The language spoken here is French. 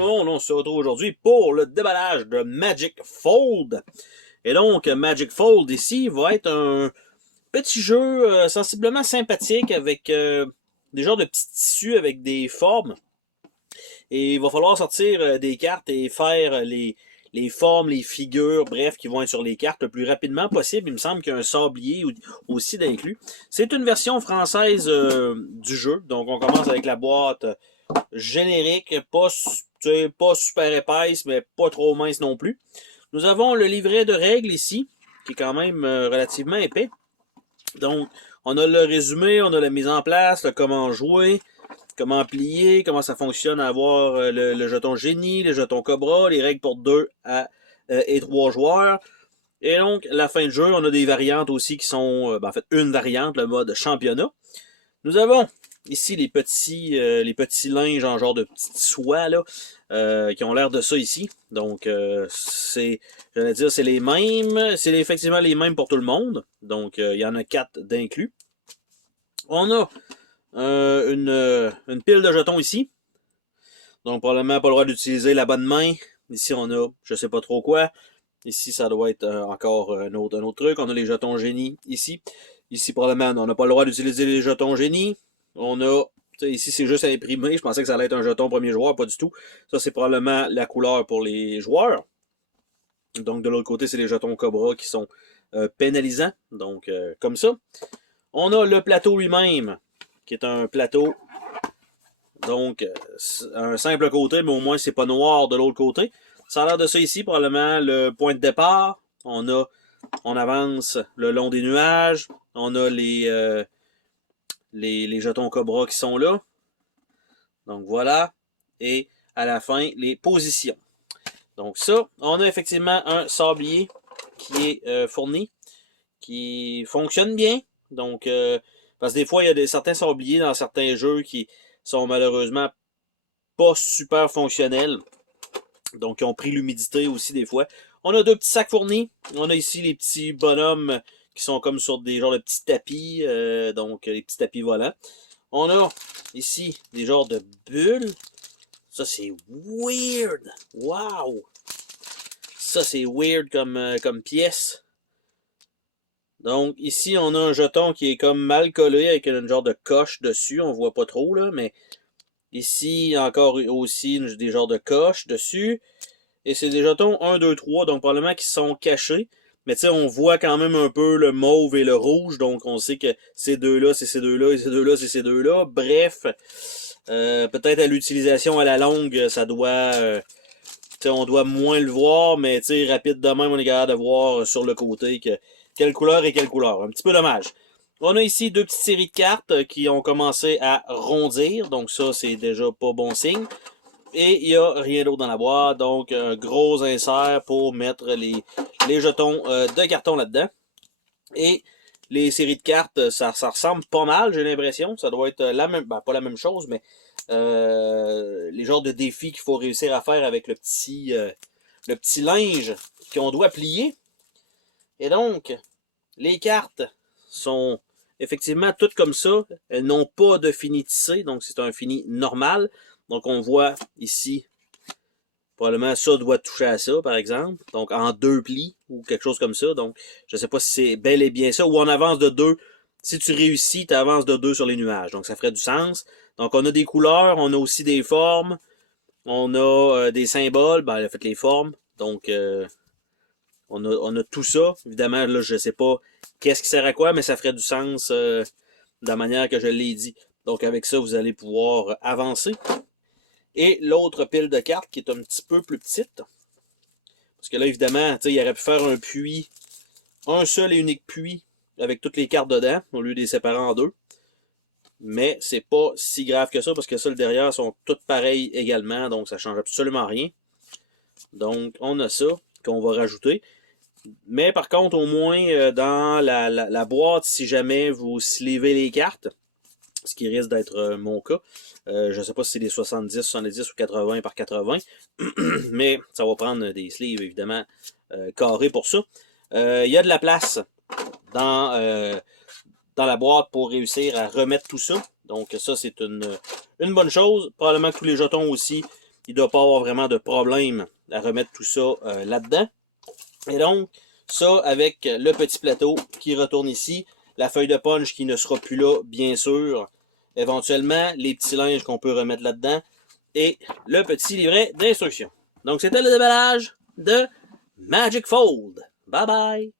on se retrouve aujourd'hui pour le déballage de Magic Fold. Et donc, Magic Fold ici va être un petit jeu sensiblement sympathique avec des genres de petits tissus avec des formes. Et il va falloir sortir des cartes et faire les formes, les figures, bref, qui vont être sur les cartes le plus rapidement possible. Il me semble qu'il y a un sablier aussi d'inclus. C'est une version française du jeu. Donc, on commence avec la boîte générique, pas super épaisse, mais pas trop mince non plus. Nous avons le livret de règles ici, qui est quand même relativement épais. Donc, on a le résumé, on a la mise en place, le comment jouer, comment plier, comment ça fonctionne avoir le jeton génie, le jeton cobra, les règles pour 2 et 3 joueurs. Et donc, la fin de jeu, on a des variantes aussi qui sont, en fait, une variante, le mode championnat. Nous avons ici les petits linges en genre de petites soies, là, qui ont l'air de ça ici. Donc, j'allais dire, c'est les mêmes. C'est effectivement les mêmes pour tout le monde. Donc, il y en a 4 d'inclus. On a une pile de jetons ici. Donc, probablement pas le droit d'utiliser la bonne main. Ici, on a, je sais pas trop quoi. Ici, ça doit être encore un autre truc. On a les jetons génie ici. Ici, probablement, on n'a pas le droit d'utiliser les jetons génie. On a, ici, c'est juste à imprimer. Je pensais que ça allait être un jeton premier joueur, pas du tout. Ça, c'est probablement la couleur pour les joueurs. Donc, de l'autre côté, c'est les jetons Cobra qui sont pénalisants. Donc, comme ça. On a le plateau lui-même, qui est un plateau, donc, un simple côté, mais au moins, c'est pas noir de l'autre côté. Ça a l'air de ça ici, probablement le point de départ. On avance le long des nuages. On a les jetons Cobra qui sont là. Donc voilà. Et à la fin, les positions. Donc ça, on a effectivement un sablier qui est fourni, qui fonctionne bien. Donc, parce que des fois, il y a certains sabliers dans certains jeux qui sont malheureusement pas super fonctionnels. Donc, ils ont pris l'humidité aussi des fois. On a 2 petits sacs fournis. On a ici les petits bonhommes qui sont comme sur des genres de petits tapis. Donc, les petits tapis volants. On a ici des genres de bulles. Ça, c'est weird. Wow! Ça, c'est weird comme pièce. Donc, ici, on a un jeton qui est comme mal collé avec une genre de coche dessus. On voit pas trop, là, mais ici, encore aussi des genres de coches dessus. Et c'est des jetons 1, 2, 3, donc probablement qui sont cachés. Mais tu sais, on voit quand même un peu le mauve et le rouge, donc on sait que ces deux-là, c'est ces deux-là, et ces deux-là, c'est ces deux-là. Bref, peut-être à l'utilisation à la longue, ça doit... on doit moins le voir, mais rapide de même, on est capable de voir sur le côté quelle couleur et quelle couleur. Un petit peu dommage. On a ici 2 petites séries de cartes qui ont commencé à rondir, donc ça, c'est déjà pas bon signe. Et il n'y a rien d'autre dans la boîte, donc un gros insert pour mettre les jetons de carton là-dedans. Et les séries de cartes, ça ressemble pas mal, j'ai l'impression. Ça doit être la même, ben, pas la même chose, mais les genres de défis qu'il faut réussir à faire avec le petit linge qu'on doit plier. Et donc, les cartes sont effectivement toutes comme ça. Elles n'ont pas de fini tissé, donc c'est un fini normal. Donc on voit ici, probablement ça doit toucher à ça, par exemple. Donc en 2 plis ou quelque chose comme ça. Donc je ne sais pas si c'est bel et bien ça. Ou on avance de 2. Si tu réussis, tu avances de 2 sur les nuages. Donc ça ferait du sens. Donc on a des couleurs, on a aussi des formes. On a des symboles, ben en fait les formes. Donc on a tout ça. Évidemment, là, je ne sais pas qu'est-ce qui sert à quoi, mais ça ferait du sens de la manière que je l'ai dit. Donc avec ça, vous allez pouvoir avancer. Et l'autre pile de cartes qui est un petit peu plus petite. Parce que là, évidemment, il aurait pu faire un puits, un seul et unique puits avec toutes les cartes dedans, au lieu de les séparer en 2. Mais c'est pas si grave que ça, parce que celles derrière sont toutes pareilles également, donc ça change absolument rien. Donc, on a ça qu'on va rajouter. Mais par contre, au moins, dans la boîte, si jamais vous slivez les cartes, ce qui risque d'être mon cas. Je ne sais pas si c'est des 70, 70 ou 80 par 80, mais ça va prendre des sleeves, évidemment, carrés pour ça. Il y a de la place dans la boîte pour réussir à remettre tout ça. Donc ça, c'est une bonne chose. Probablement que tous les jetons aussi il ne doit pas avoir vraiment de problème à remettre tout ça là-dedans. Et donc, ça avec le petit plateau qui retourne ici, la feuille de punch qui ne sera plus là, bien sûr, éventuellement, les petits linges qu'on peut remettre là-dedans, et le petit livret d'instructions. Donc, c'était le déballage de Magic Fold. Bye bye!